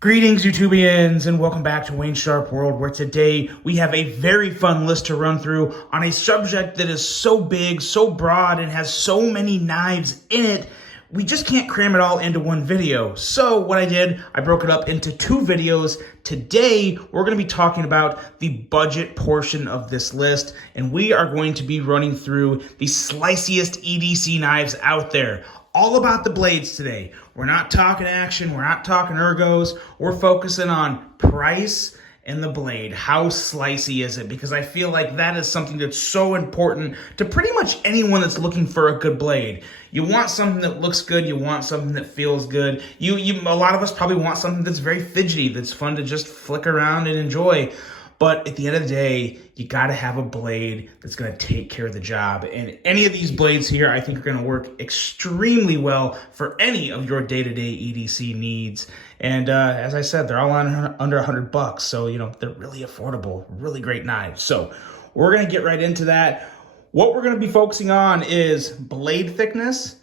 Greetings, YouTubians, and welcome back to Wayne Sharp World, where today we have a very fun list to run through on a subject that is so big, so broad, and has so many knives in it, we just can't cram it all into one video. So what I did, I broke it up into two videos. Today, we're going to be talking about the budget portion of this list, and we are going to be running through the sliciest EDC knives out there. All about the blades today. We're not talking action, we're not talking ergos, we're focusing on price and the blade. How slicey is it? Because I feel like that is something that's so important to pretty much anyone that's looking for a good blade. You want something that looks good, you want something that feels good. A lot of us probably want something that's very fidgety, that's fun to just flick around and enjoy. But at the end of the day, you gotta have a blade that's gonna take care of the job. And any of these blades here, I think are gonna work extremely well for any of your day-to-day EDC needs. And as I said, they're all under $100, so they're really affordable, really great knives. So we're gonna get right into that. What we're gonna be focusing on is blade thickness,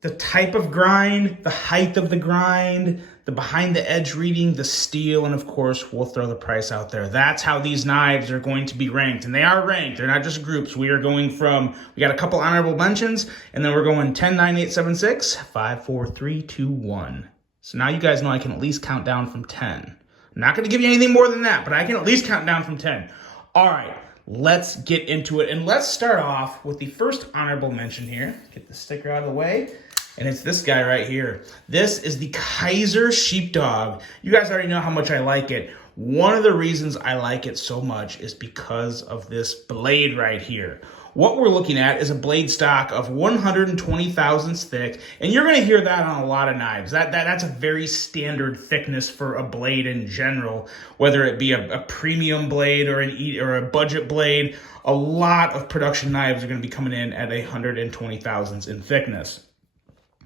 the type of grind, the height of the grind, the behind the edge reading, the steel, and of course, we'll throw the price out there. That's how these knives are going to be ranked, and they are ranked. They're not just groups. We are going from, we got a couple honorable mentions, and then we're going 10, 9, 8, 7, 6, 5, 4, 3, 2, 1. So now you guys know I can at least count down from 10. I'm not gonna give you anything more than that, but I can at least count down from 10. All right, let's get into it, and let's start off with the first honorable mention here. Get the sticker out of the way. And it's this guy right here. This is the Kizer Sheepdog. You guys already know how much I like it. One of the reasons I like it so much is because of this blade right here. What we're looking at is a blade stock of 120 thousandths thick, and you're gonna hear that on a lot of knives. That's a very standard thickness for a blade in general, whether it be a premium blade or a budget blade. A lot of production knives are gonna be coming in at 120 thousandths in thickness.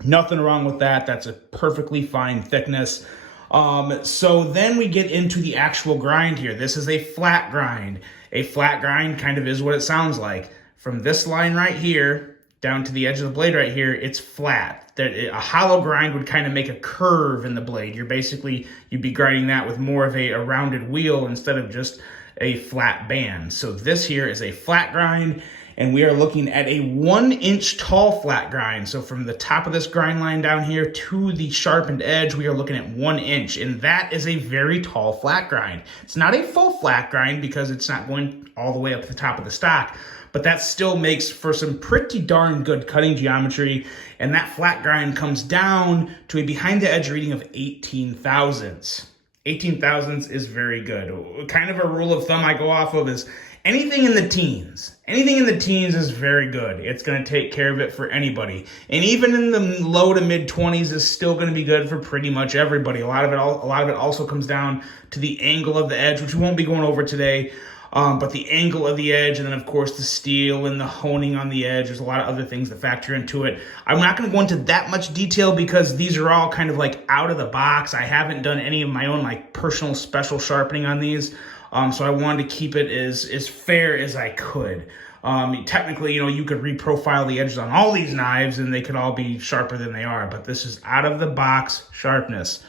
Nothing wrong with that. That's a perfectly fine thickness. So then we get into the actual grind here. This is a flat grind. A flat grind kind of is what it sounds like. From this line right here down to the edge of the blade right here, it's flat. A hollow grind would kind of make a curve in the blade. You'd be grinding that with more of a rounded wheel instead of just a flat band. So this here is a flat grind, and we are looking at a 1 inch tall flat grind. So from the top of this grind line down here to the sharpened edge, we are looking at 1 inch, and that is a very tall flat grind. It's not a full flat grind because it's not going all the way up to the top of the stock, but that still makes for some pretty darn good cutting geometry, and that flat grind comes down to a behind the edge reading of 18 thousandths. 18 thousandths is very good. Kind of a rule of thumb I go off of is anything in the teens. Anything in the teens is very good. It's going to take care of it for anybody. And even in the low to mid 20s is still going to be good for pretty much everybody. A lot of it also comes down to the angle of the edge, which we won't be going over today. But the angle of the edge, and then of course the steel and the honing on the edge. There's a lot of other things that factor into it. I'm not going to go into that much detail because these are all kind of like out of the box. I haven't done any of my own like personal special sharpening on these. So I wanted to keep it as fair as I could. Technically, you could reprofile the edges on all these knives and they could all be sharper than they are, but this is out of the box sharpness.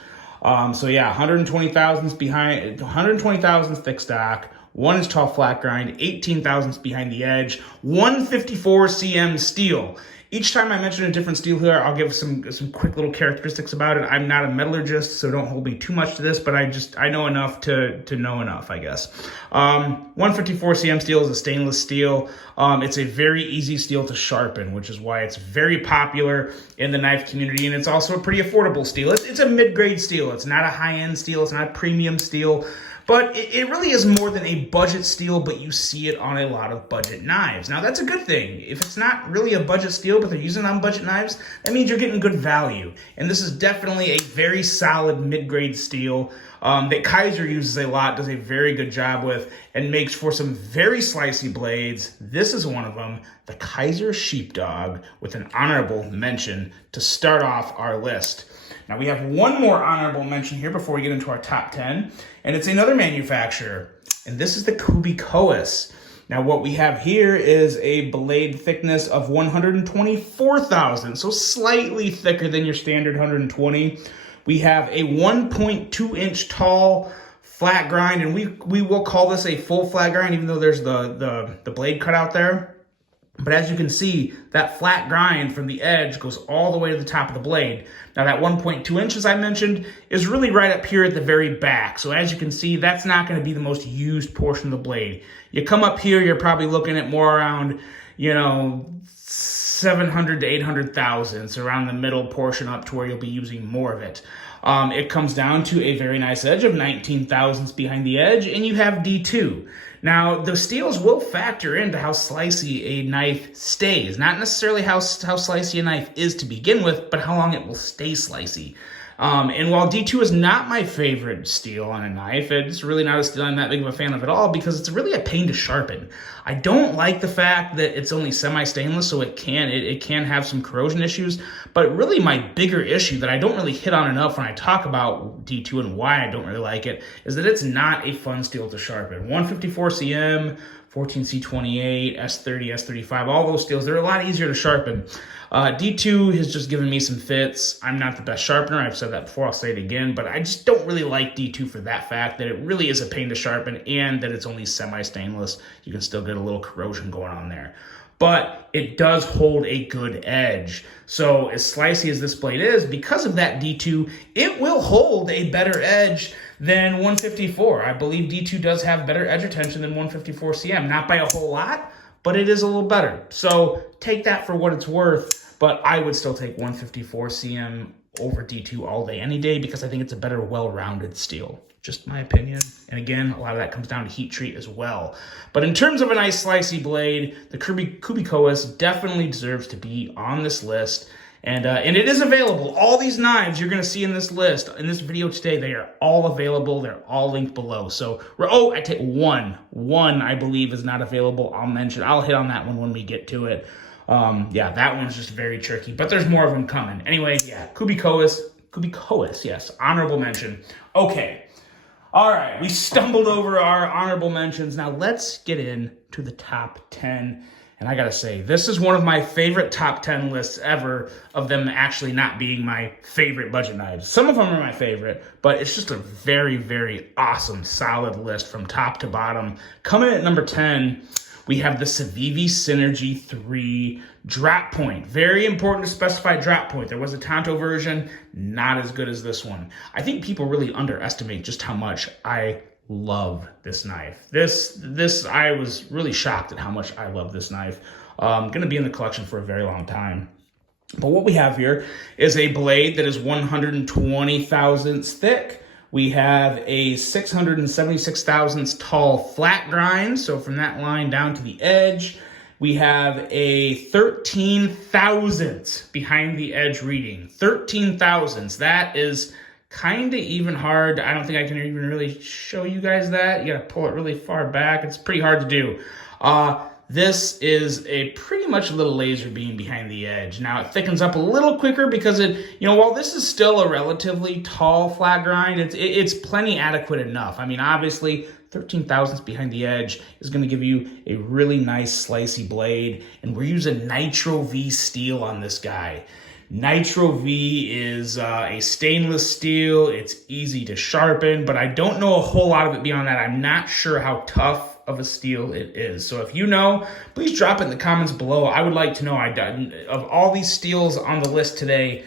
So yeah, 120 thousandths behind, 120 thousandths thick stock, 1 inch tall flat grind, 18 thousandths behind the edge, 154 cm steel. Each time I mention a different steel here, I'll give some quick little characteristics about it. I'm not a metallurgist, so don't hold me too much to this, but I know enough to know enough, I guess. 154 cm steel is a stainless steel. It's a very easy steel to sharpen, which is why it's very popular in the knife community, and it's also a pretty affordable steel. It's a mid-grade steel. It's not a high-end steel. It's not a premium steel. But it really is more than a budget steel, but you see it on a lot of budget knives. Now, that's a good thing. If it's not really a budget steel, but they're using it on budget knives, that means you're getting good value. And this is definitely a very solid mid-grade steel that Kizer uses a lot, does a very good job with, and makes for some very slicey blades. This is one of them, the Kizer Sheepdog, with an honorable mention to start off our list. Now we have one more honorable mention here before we get into our top 10, and it's another manufacturer, and this is the Kubey Coeus. Now what we have here is a blade thickness of 124 thousandths, so slightly thicker than your standard 120. We have a 1.2 inch tall flat grind, and we will call this a full flat grind, even though there's the blade cut out there. But as you can see, that flat grind from the edge goes all the way to the top of the blade. Now that 1.2 inches I mentioned is really right up here at the very back. So as you can see, that's not going to be the most used portion of the blade. You come up here, you're probably looking at more around, 700 to 800 thousandths, around the middle portion up to where you'll be using more of it. It comes down to a very nice edge of 19 thousandths behind the edge, and you have D2. Now, the steels will factor into how slicey a knife stays. Not necessarily how slicey a knife is to begin with, but how long it will stay slicey. And while D2 is not my favorite steel on a knife, it's really not a steel I'm that big of a fan of at all because it's really a pain to sharpen. I don't like the fact that it's only semi-stainless, so it can have some corrosion issues. But really my bigger issue that I don't really hit on enough when I talk about D2 and why I don't really like it is that it's not a fun steel to sharpen. 154 cm, 14C28, S30, S35, all those steels, they're a lot easier to sharpen. D2 has just given me some fits. I'm not the best sharpener. I've said that before. I'll say it again. But I just don't really like D2 for that fact that it really is a pain to sharpen and that it's only semi-stainless. You can still get a little corrosion going on there. But it does hold a good edge. So as slicey as this blade is, because of that D2, it will hold a better edge than 154. I believe D2 does have better edge retention than 154 cm. Not by a whole lot, but it is a little better. So take that for what it's worth. But I would still take 154 cm over D2 all day, any day, because I think it's a better, well-rounded steel. Just my opinion. And again, a lot of that comes down to heat treat as well. But in terms of a nice slicey blade, the Kubey Coeus definitely deserves to be on this list. And it is available. All these knives you're going to see in this list, in this video today, they are all available. They're all linked below. So, I take one. One, I believe, is not available. I'll hit on that one when we get to it. That one's just very tricky, but there's more of them coming. Anyway, Kubey Coeus, yes, honorable mention. Okay, all right, we stumbled over our honorable mentions. Now let's get into the top 10. And I gotta say, this is one of my favorite top 10 lists ever of them actually not being my favorite budget knives. Some of them are my favorite, but it's just a very, very awesome, solid list from top to bottom. Coming in at number 10, we have the Civivi Synergy3 drop point. Very important to specify drop point. There was a Tanto version, not as good as this one. I think people really underestimate just how much I love this knife. I was really shocked at how much I love this knife. Gonna be in the collection for a very long time. But what we have here is a blade that is 120 thousandths thick. We have a 676 thousandths tall flat grind. So from that line down to the edge, we have a 13 thousandths behind the edge reading. 13 thousandths. That is kind of even hard. I don't think I can even really show you guys that. You got to pull it really far back. It's pretty hard to do. This is a pretty much a little laser beam behind the edge. Now it thickens up a little quicker because while this is still a relatively tall flat grind, it's plenty adequate enough. I mean, obviously 13 thousandths behind the edge is going to give you a really nice slicey blade, and we're using Nitro V steel on this guy. Nitro V is a stainless steel. It's easy to sharpen, but I don't know a whole lot of it beyond that. I'm not sure how tough of a steel it is. So if you know, please drop it in the comments below. I would like to know. Of all these steels on the list today,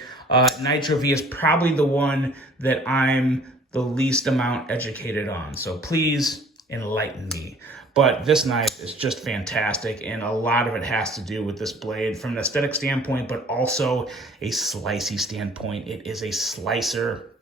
Nitro V is probably the one that I'm the least amount educated on. So please enlighten me. But this knife is just fantastic, and a lot of it has to do with this blade from an aesthetic standpoint, but also a slicey standpoint. It is a slicer,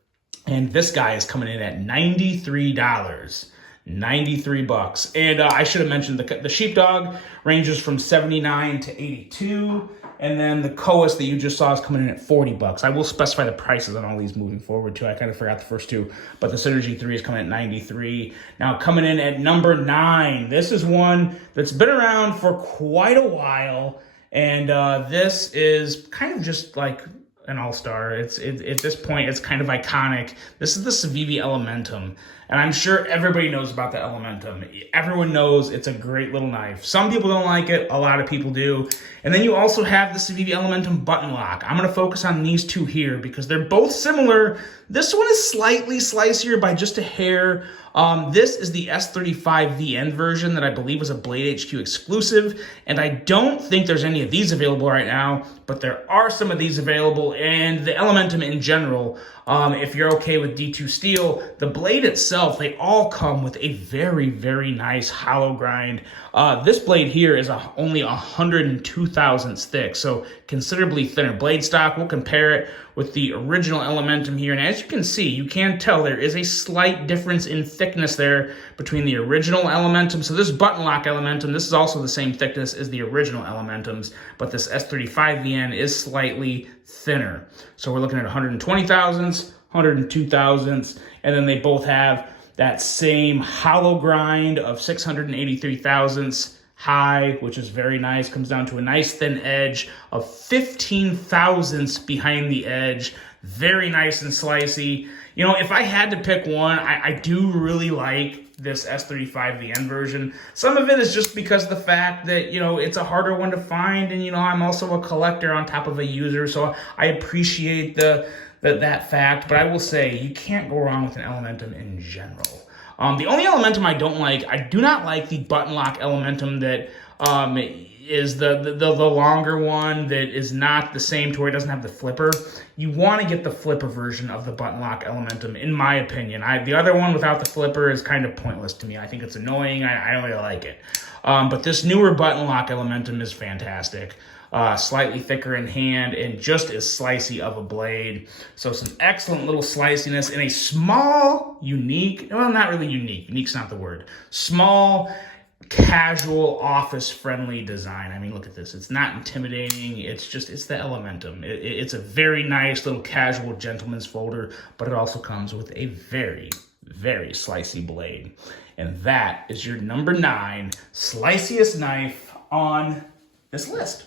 and this guy is coming in at $93. 93 bucks. And I should have mentioned the Sheepdog ranges from 79 to 82, and then the Coeus that you just saw is coming in at 40 bucks. I will specify the prices on all these moving forward too. I kind of forgot the first two, but the Synergy 3 is coming at 93. Now coming in at number 9, this is one that's been around for quite a while, and this is kind of just like an all-star. At this point, it's kind of iconic. This is the Civivi Elementum, and I'm sure everybody knows about the Elementum. Everyone knows it's a great little knife. Some people don't like it, a lot of people do. And then you also have the Civivi Elementum button lock. I'm going to focus on these two here because they're both similar. This one is slightly slicier by just a hair. This is the S35 VN version that I believe was a Blade HQ exclusive, and I don't think there's any of these available right now, but there are some of these available, and the Elementum in general, if you're okay with D2 steel, the blade itself, they all come with a very, very nice hollow grind. This blade here is only 102 thousandths thick, so considerably thinner blade stock. We'll compare it with the original Elementum here, and as you can see, you can tell there is a slight difference in thickness there between the original Elementum. So this button lock Elementum, this is also the same thickness as the original Elementums, but this S35 VN is slightly thinner. So we're looking at 120 thousandths, 102 thousandths, and then they both have that same hollow grind of 683 thousandths high, which is very nice. Comes down to a nice thin edge of 15 thousandths behind the edge. Very nice and slicey. You know, if I had to pick one, I do really like this S35 VN version. Some of it is just because of the fact that, you know, it's a harder one to find, and, you know, I'm also a collector on top of a user, so I appreciate that fact. But I will say, you can't go wrong with an Elementum in general. The only Elementum I don't like, I do not like the button lock Elementum that is the longer one that is not the same to where it doesn't have the flipper. You want to get the flipper version of the button lock Elementum, in my opinion. The other one without the flipper is kind of pointless to me. I think it's annoying. I don't really like it. But this newer button lock Elementum is fantastic. Slightly thicker in hand and just as slicey of a blade. So some excellent little sliciness in a small, unique, well, not really unique. Unique's not the word. Small, casual, office-friendly design. I mean, look at this. It's not intimidating. It's the Elementum. It's a very nice little casual gentleman's folder, but it also comes with a very, very slicey blade. And that is your number 9 sliciest knife on this list.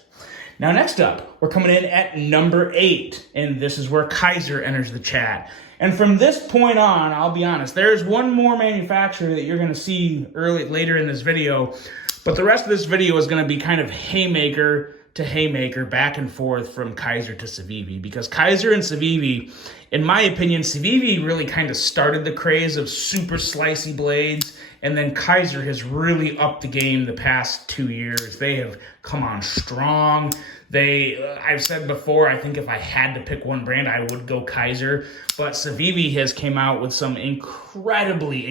Now, next up, we're coming in at number 8, and this is where Kizer enters the chat. And from this point on, I'll be honest, there's one more manufacturer that you're going to see later in this video, but the rest of this video is going to be kind of haymaker to haymaker, back and forth from Kizer to Civivi, because Kizer and Civivi, in my opinion, Civivi really kind of started the craze of super slicey blades, and then Kizer has really upped the game the past 2 years. They have come on strong. I've said before, I think if I had to pick one brand, I would go Kizer. But Civivi has came out with some incredibly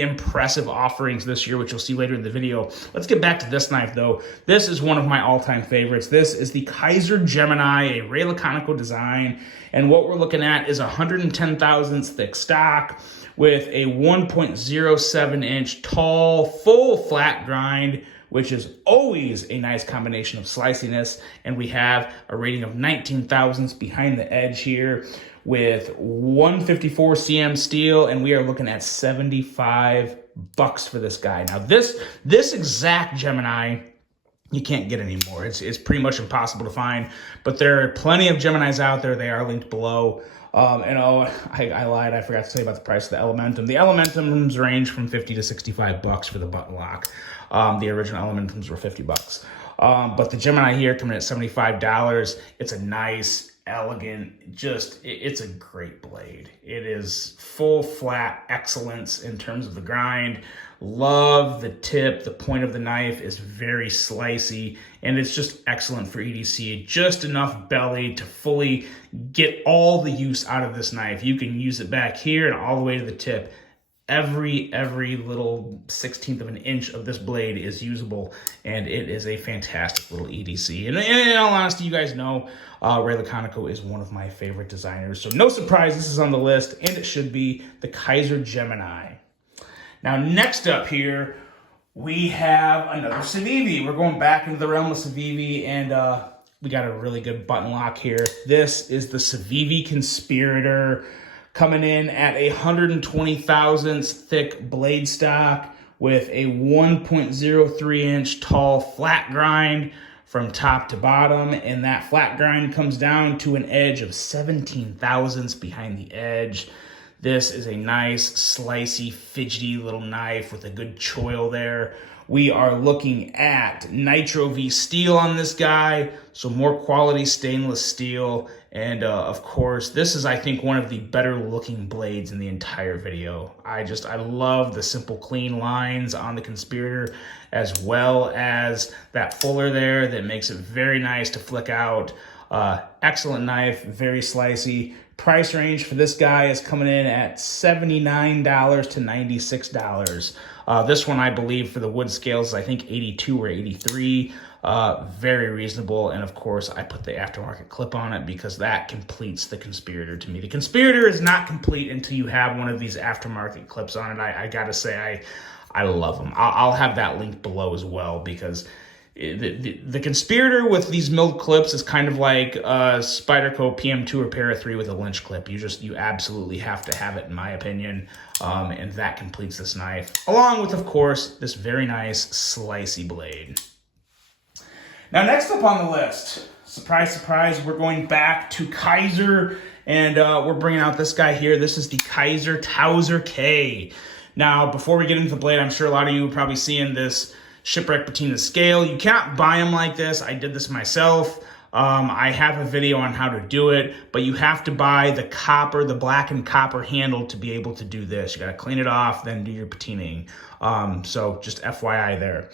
impressive offerings this year, which you'll see later in the video. Let's get back to this knife, though. This is one of my all-time favorites. This is the Kizer Gemini, a Ray Laconico design. And what we're looking at is 110 thousandths thick stock with a 1.07-inch tall, full flat grind, which is always a nice combination of sliciness. And we have a rating of 19 thousandths behind the edge here with 154 cm steel, and we are looking at $75 for this guy. Now, this exact Gemini, you can't get anymore. It's pretty much impossible to find, but there are plenty of Geminis out there. They are linked below. I lied. I forgot to tell you about the price of the Elementum. The Elementums range from $50 to $65 for the button lock. The original Elementums were $50. But the Gemini here coming at $75. It's a nice, elegant, it's a great blade. It is full flat excellence in terms of the grind. Love the tip. The point of the knife is very slicey, and it's just excellent for EDC. Just enough belly to fully get all the use out of this knife. You can use it back here and all the way to the tip. Every little 16th of an inch of this blade is usable, and it is a fantastic little EDC. And in all honesty, you guys know Ray Laconico is one of my favorite designers. So no surprise, this is on the list, and it should be the Kizer Gemini. Now, next up here, we have another Civivi. We're going back into the realm of Civivi, and we got a really good button lock here. This is the Civivi Conspirator, coming in at 120 thousandths thick blade stock with a 1.03-inch tall flat grind from top to bottom, and that flat grind comes down to an edge of 17 thousandths behind the edge. This is a nice, slicey, fidgety little knife with a good choil there. We are looking at Nitro V steel on this guy, so more quality stainless steel. And of course, this is, I think, one of the better looking blades in the entire video. I love the simple, clean lines on the Conspirator, as well as that fuller there that makes it very nice to flick out. Excellent knife, very slicey. Price range for this guy is coming in at $79 to $96. This one, I believe, for the wood scales, I think 82 or 83. Very reasonable. And of course, I put the aftermarket clip on it because that completes the Conspirator to me. The Conspirator is not complete until you have one of these aftermarket clips on it. I gotta say, I love them. I'll have that link below as well, because the Conspirator with these milled clips is kind of like a Spyderco PM2 or Para 3 with a Lynch clip. You absolutely have to have it, in my opinion. And that completes this knife, along with, of course, this very nice slicey blade. Now, next up on the list, surprise, surprise, we're going back to Kizer, and we're bringing out this guy here. This is the Kizer Towser K. Now, before we get into the blade, I'm sure a lot of you are probably seeing this shipwreck patina scale. You cannot buy them like this. I did this myself. I have a video on how to do it, but you have to buy the copper, the blackened copper handle to be able to do this. You got to clean it off, then do your patining. So just FYI there.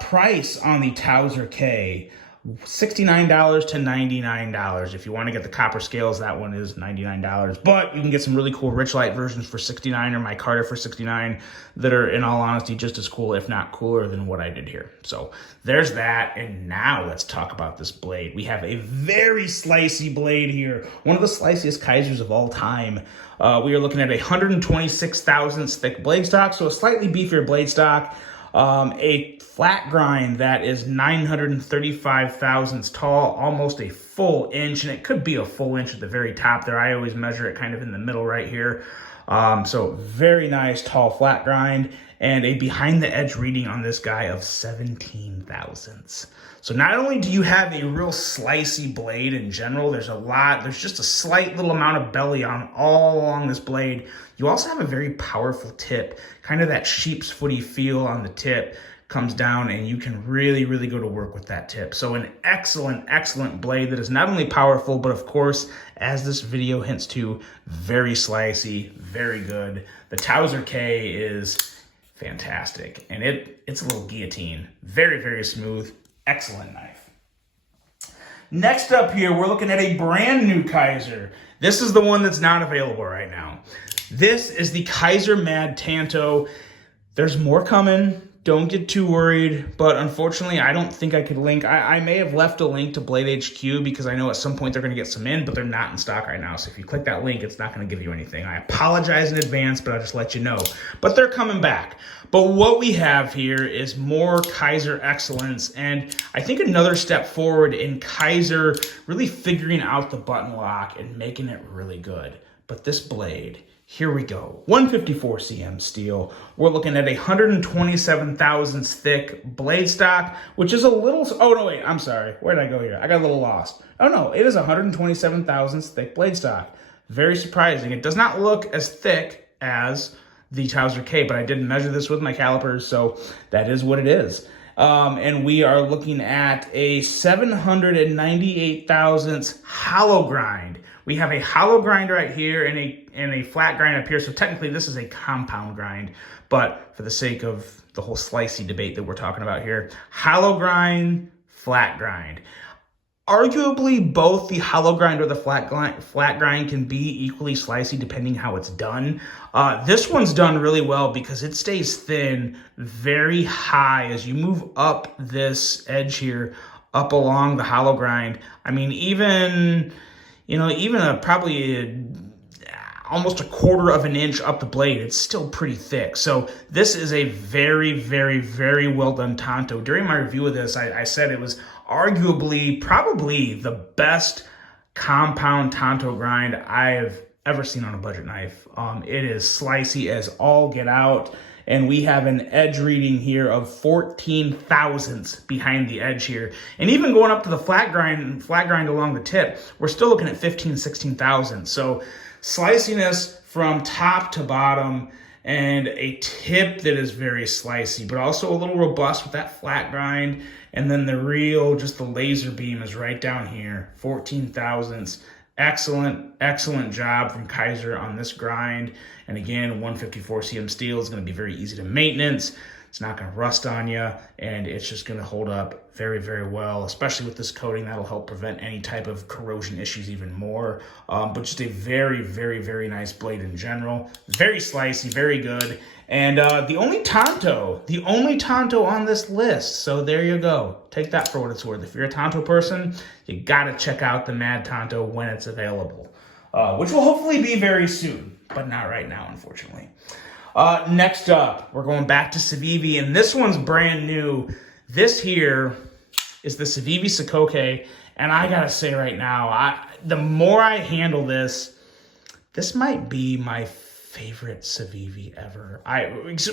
Price on the Towser K, $69 to $99. If you want to get the copper scales, that one is $99. But you can get some really cool Richlight versions for $69 or my Carter for $69 that are, in all honesty, just as cool, if not cooler, than what I did here. So there's that. And now let's talk about this blade. We have a very slicey blade here, one of the sliciest Kizers of all time. We are looking at a 126 thousandths thick blade stock, so a slightly beefier blade stock. A flat grind that is 935 thousandths tall, almost a full inch, and it could be a full inch at the very top there. I always measure it kind of in the middle right here. So very nice tall flat grind, and a behind the edge reading on this guy of 17 thousandths. So not only do you have a real slicey blade in general, there's just a slight little amount of belly on all along this blade. You also have a very powerful tip, kind of that sheep's footy feel on the tip comes down, and you can really, really go to work with that tip. So an excellent, excellent blade that is not only powerful, but of course, as this video hints to, very slicey, very good. The Towser K is fantastic, and it's a little guillotine. Very, very smooth, excellent knife. Next up here, we're looking at a brand new Kizer. This is the one that's not available right now. This is the Kizer Mad Tanto. There's more coming. Don't get too worried, but unfortunately, I don't think I could link. I may have left a link to Blade HQ because I know at some point they're going to get some in, but they're not in stock right now. So if you click that link, it's not going to give you anything. I apologize in advance, but I'll just let you know. But they're coming back. But what we have here is more Kizer excellence, and I think another step forward in Kizer really figuring out the button lock and making it really good. But this blade, here we go. 154 cm steel. We're looking at a 127 thousandths thick blade stock, which is a little, oh no, wait, I'm sorry. Where did I go here? I got a little lost. Oh no, it is 127 thousandths thick blade stock. Very surprising. It does not look as thick as the Towser K, but I did measure this with my calipers, so that is what it is. And we are looking at a 798 thousandths hollow grind. We have a hollow grind right here and a flat grind up here. So technically this is a compound grind, but for the sake of the whole slicey debate that we're talking about here, hollow grind, flat grind. Arguably, both the hollow grind or the flat grind can be equally slicey depending how it's done. This one's done really well because it stays thin, very high as you move up this edge here, up along the hollow grind. I mean, even probably almost a quarter of an inch up the blade, it's still pretty thick. So this is a very, very, very well done Tanto. During my review of this, I said it was arguably probably the best compound Tanto grind I have ever seen on a budget knife. It is slicey as all get out. And we have an edge reading here of 14 thousandths behind the edge here. And even going up to the flat grind along the tip, we're still looking at 15, 16 thousandths. So sliciness from top to bottom, and a tip that is very slicey, but also a little robust with that flat grind. And then just the laser beam is right down here, 14 thousandths. Excellent, excellent job from Kizer on this grind. And again, 154 cm steel is going to be very easy to maintenance. It's not going to rust on you, and it's just going to hold up very, very well, especially with this coating. That'll help prevent any type of corrosion issues even more. But just a very, very, very nice blade in general. Very slicey, very good. And the only Tanto on this list. So there you go. Take that for what it's worth. If you're a Tanto person, you got to check out the Mad Tanto when it's available, which will hopefully be very soon, but not right now, unfortunately. Next up, we're going back to Civivi, and this one's brand new. This here is the Civivi Sokoke, and I gotta say right now, the more I handle this might be my favorite Civivi ever.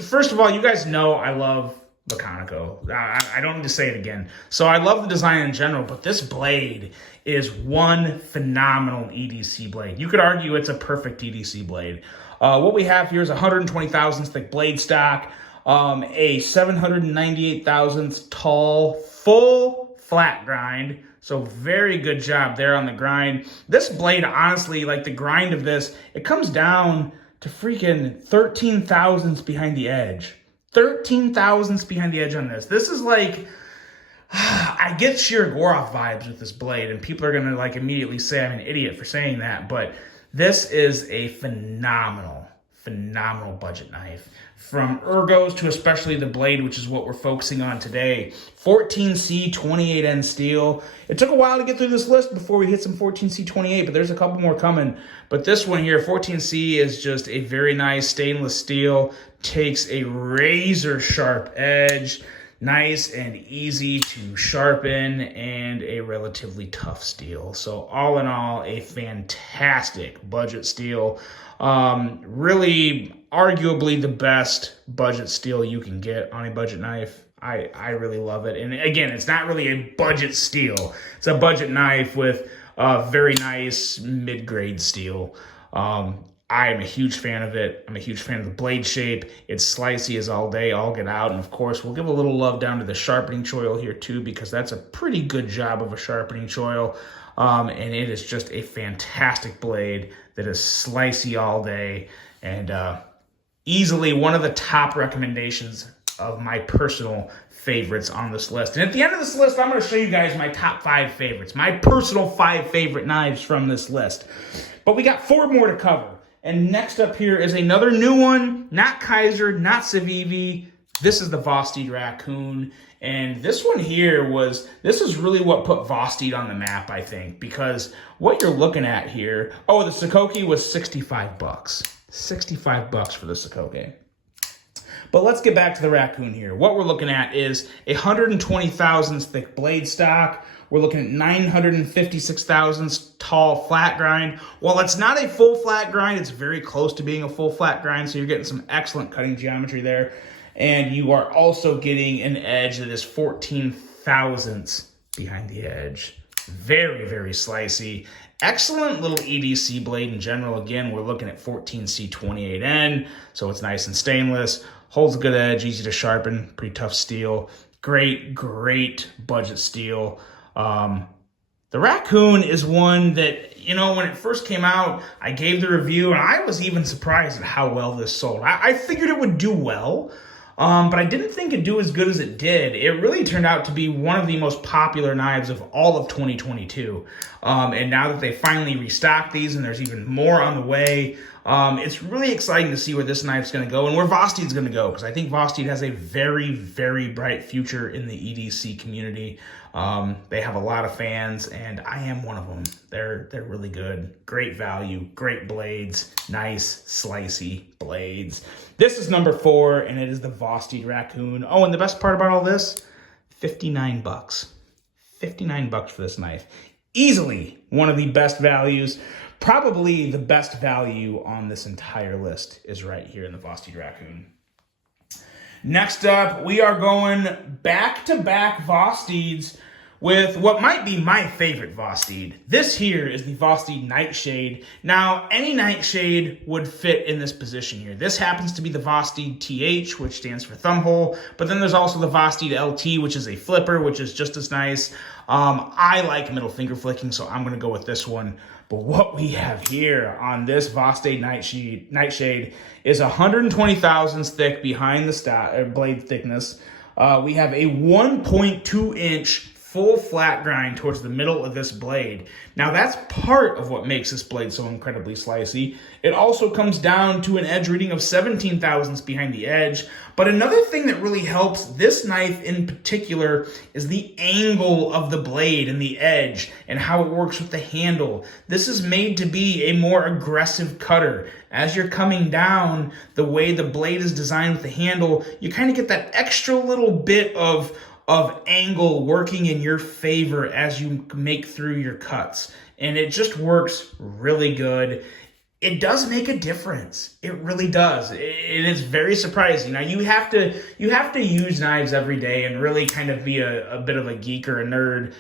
First of all, you guys know I love Mechanico. I don't need to say it again. So I love the design in general, but this blade is one phenomenal EDC blade. You could argue it's a perfect EDC blade. What we have here is 120 thousandths thick blade stock, a 798 thousandths tall, full flat grind. So very good job there on the grind. This blade, honestly, like the grind of this, it comes down to freaking 13 thousandths behind the edge. 13 thousandths behind the edge on this. This is like, I get sheer Goroff vibes with this blade, and people are going to like immediately say I'm an idiot for saying that, but this is a phenomenal budget knife. From ergos to especially the blade, which is what we're focusing on today. 14C 28N steel. It took a while to get through this list before we hit some 14C 28, but there's a couple more coming. But this one here, 14C, is just a very nice stainless steel. Takes a razor sharp edge. Nice and easy to sharpen, and a relatively tough steel. So all in all, a fantastic budget steel. Really, arguably the best budget steel you can get on a budget knife. I really love it. And again, it's not really a budget steel. It's a budget knife with very nice mid-grade steel. I am a huge fan of it. I'm a huge fan of the blade shape. It's slicey as all day, all get out. And of course, we'll give a little love down to the sharpening choil here too, because that's a pretty good job of a sharpening choil. And it is just a fantastic blade that is slicey all day, and easily one of the top recommendations of my personal favorites on this list. And at the end of this list, I'm going to show you guys my top 5 favorites, my personal 5 favorite knives from this list. But we got 4 more to cover. And next up here is another new one, not Kizer, not Civivi. This is the Vosteed Raccoon. And this one here this is really what put Vosteed on the map, I think, because what you're looking at here, oh, the Sokoke was 65 bucks. 65 bucks for the Sokoke. But let's get back to the Raccoon here. What we're looking at is 120 thousandths thick blade stock. We're looking at 956 thousandths tall flat grind. While it's not a full flat grind, it's very close to being a full flat grind, so you're getting some excellent cutting geometry there. And you are also getting an edge that is 14 thousandths behind the edge. Very, very slicey. Excellent little EDC blade in general. Again, we're looking at 14C28N, so it's nice and stainless. Holds a good edge, easy to sharpen, pretty tough steel. Great, great budget steel. The Raccoon is one that, you know, when it first came out, I gave the review, and I was even surprised at how well this sold. I figured it would do well, but I didn't think it'd do as good as it did. It really turned out to be one of the most popular knives of all of 2022. And now that they finally restocked these, and there's even more on the way, it's really exciting to see where this knife's going to go and where Vosteed's going to go, because I think Vosteed has a very, very bright future in the EDC community. They have a lot of fans, and I am one of them. They're really good. Great value, great blades, nice, slicey blades. This is number 4, and it is the Vosteed Raccoon. Oh, and the best part about all this, 59 bucks. 59 bucks for this knife. Easily one of the best values. Probably the best value on this entire list is right here in the Vosteed Raccoon. Next up, we are going back-to-back Vosteeds with what might be my favorite Vosteed. This here is the Vosty Nightshade. Now, any Nightshade would fit in this position here. This happens to be the Vosteed TH, which stands for thumbhole, but then there's also the Vosteed LT, which is a flipper, which is just as nice. I like middle finger flicking, so I'm going to go with this one. But what we have here on this Vosteed Nightshade is 120 thousandths thick behind the blade thickness. We have a 1.2 inch full flat grind towards the middle of this blade. Now that's part of what makes this blade so incredibly slicey. It also comes down to an edge reading of 17 thousandths behind the edge. But another thing that really helps this knife in particular is the angle of the blade and the edge and how it works with the handle. This is made to be a more aggressive cutter. As you're coming down, the way the blade is designed with the handle, you kind of get that extra little bit of angle working in your favor as you make through your cuts. And it just works really good. It does make a difference. It really does. It is very surprising. Now you have to use knives every day and really kind of be a bit of a geek or a nerd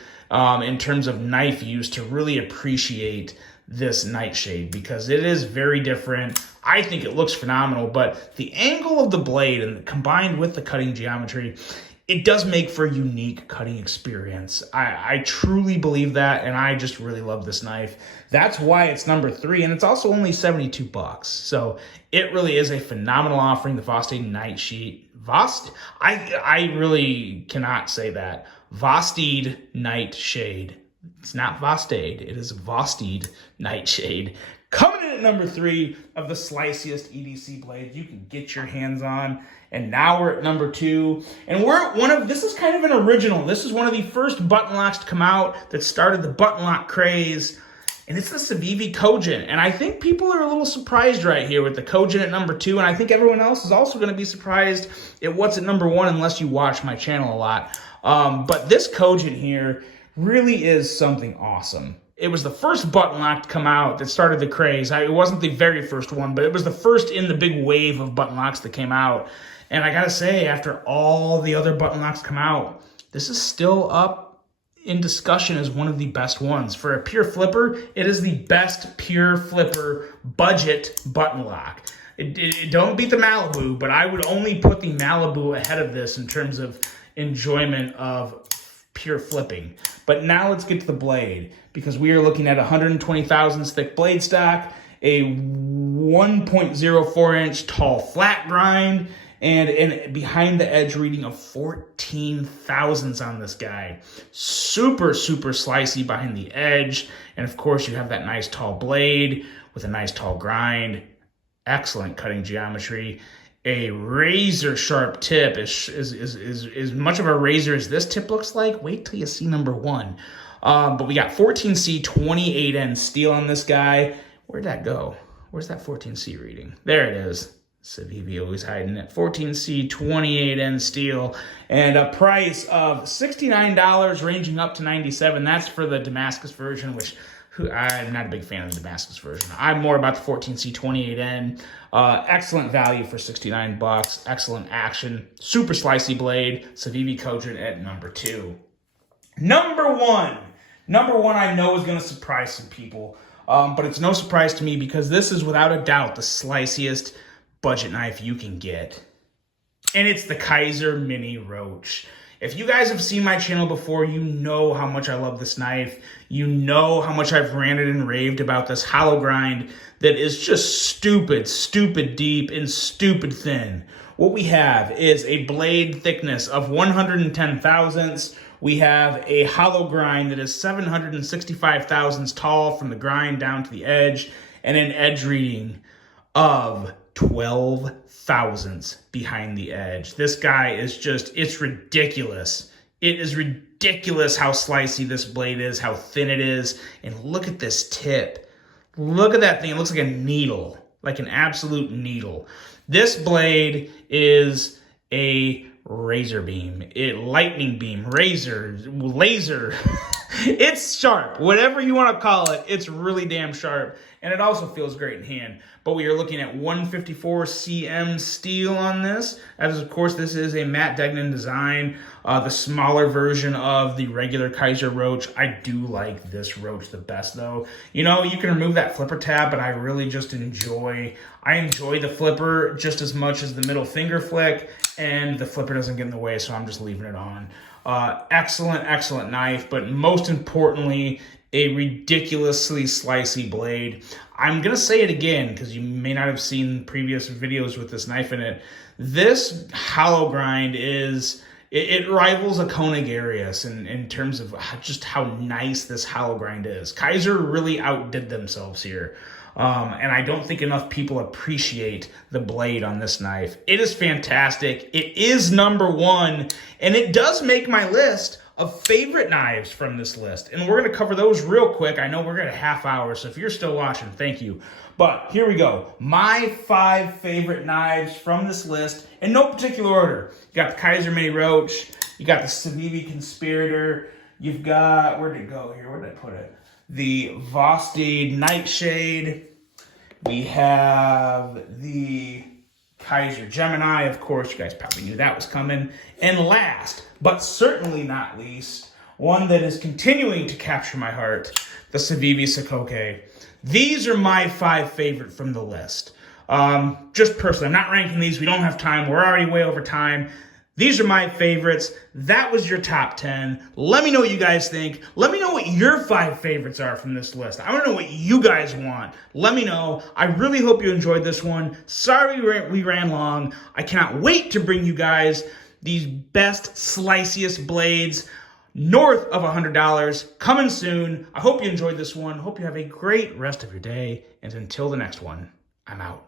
in terms of knife use to really appreciate this Nightshade, because it is very different. I think it looks phenomenal, but the angle of the blade and combined with the cutting geometry, it does make for a unique cutting experience. I truly believe that, and I just really love this knife. That's why it's number 3, and it's also only 72 bucks. So it really is a phenomenal offering, the Vosty Nightshade. I really cannot say that. Vosteed Nightshade. It's not Vosteed, it is Vosteed Nightshade. Coming in at number 3 of the sliciest EDC blade you can get your hands on. And now we're at number 2. And we're at this is kind of an original. This is one of the first button locks to come out that started the button lock craze. And it's the Civivi Cogent. And I think people are a little surprised right here with the Cogent at number 2. And I think everyone else is also going to be surprised at what's at number 1 unless you watch my channel a lot. But this Cogent here really is something awesome. It was the first button lock to come out that started the craze. It wasn't the very first one, but it was the first in the big wave of button locks that came out. And I gotta say, after all the other button locks come out, this is still up in discussion as one of the best ones. For a pure flipper, it is the best pure flipper budget button lock. It don't beat the Malibu, but I would only put the Malibu ahead of this in terms of enjoyment of pure flipping. But now let's get to the blade, because we are looking at 120 thousandths thick blade stock, a 1.04 inch tall flat grind, and behind the edge reading of 14 thousandths on this guy. Super, super slicey behind the edge. And of course you have that nice tall blade with a nice tall grind. Excellent cutting geometry. A razor sharp tip is much of a razor as this tip looks like. Wait till you see number 1. But we got 14C 28N steel on this guy. Where'd that go? Where's that 14C reading? There it is. Savivi always hiding it. 14C 28N steel, and a price of $69 ranging up to $97. That's for the Damascus version, which I'm not a big fan of the Damascus version. I'm more about the 14C 28N. Excellent value for 69 bucks. Excellent action. Super slicey blade. Civivi Cogent at number 2. Number 1. Number 1 I know is going to surprise some people. But it's no surprise to me because this is without a doubt the sliciest budget knife you can get. And it's the Kizer Mini Roach. If you guys have seen my channel before, you know how much I love this knife. You know how much I've ranted and raved about this hollow grind that is just stupid, stupid deep and stupid thin. What we have is a blade thickness of 110 thousandths. We have a hollow grind that is 765 thousandths tall from the grind down to the edge, and an edge reading of 12 thousandths behind the edge. This guy is just, it's ridiculous. It is ridiculous how slicey this blade is, how thin it is. And look at this tip. Look at that thing. It looks like a needle, like an absolute needle. This blade is a razor beam, lightning beam, razor, laser. It's sharp. Whatever you want to call it, it's really damn sharp. And it also feels great in hand. But we are looking at 154 cm steel on this. As of course, this is a Matt Degnan design, the smaller version of the regular Kizer Roach. I do like this Roach the best though. You know, you can remove that flipper tab, but I really just enjoy the flipper just as much as the middle finger flick, and the flipper doesn't get in the way, so I'm just leaving it on. Excellent knife, but most importantly, a ridiculously slicey blade. I'm going to say it again because you may not have seen previous videos with this knife in it. This hollow grind it rivals a Conegarius in terms of just how nice this hollow grind is. Kizer really outdid themselves here. And I don't think enough people appreciate the blade on this knife. It is fantastic. It is #1, and it does make my list of favorite knives from this list. And we're going to cover those real quick. I know we're at a half hour, so if you're still watching, thank you. But here we go. My 5 favorite knives from this list in no particular order. You got the Kizer Mini Roach. You got the Civivi Conspirator. You've got, where did it go here? Where did I put it? The Vosty Nightshade. We have the Kizer Gemini, of course. You guys probably knew that was coming. And last, but certainly not least, one that is continuing to capture my heart, the Civivi Sokoke. These are my 5 favorite from the list. Just personally, I'm not ranking these. We don't have time. We're already way over time. These are my favorites. That was your top 10. Let me know what you guys think. Let me know what your 5 favorites are from this list. I want to know what you guys want. Let me know. I really hope you enjoyed this one. Sorry we ran long. I cannot wait to bring you guys these best, sliciest blades north of $100 coming soon. I hope you enjoyed this one. Hope you have a great rest of your day. And until the next one, I'm out.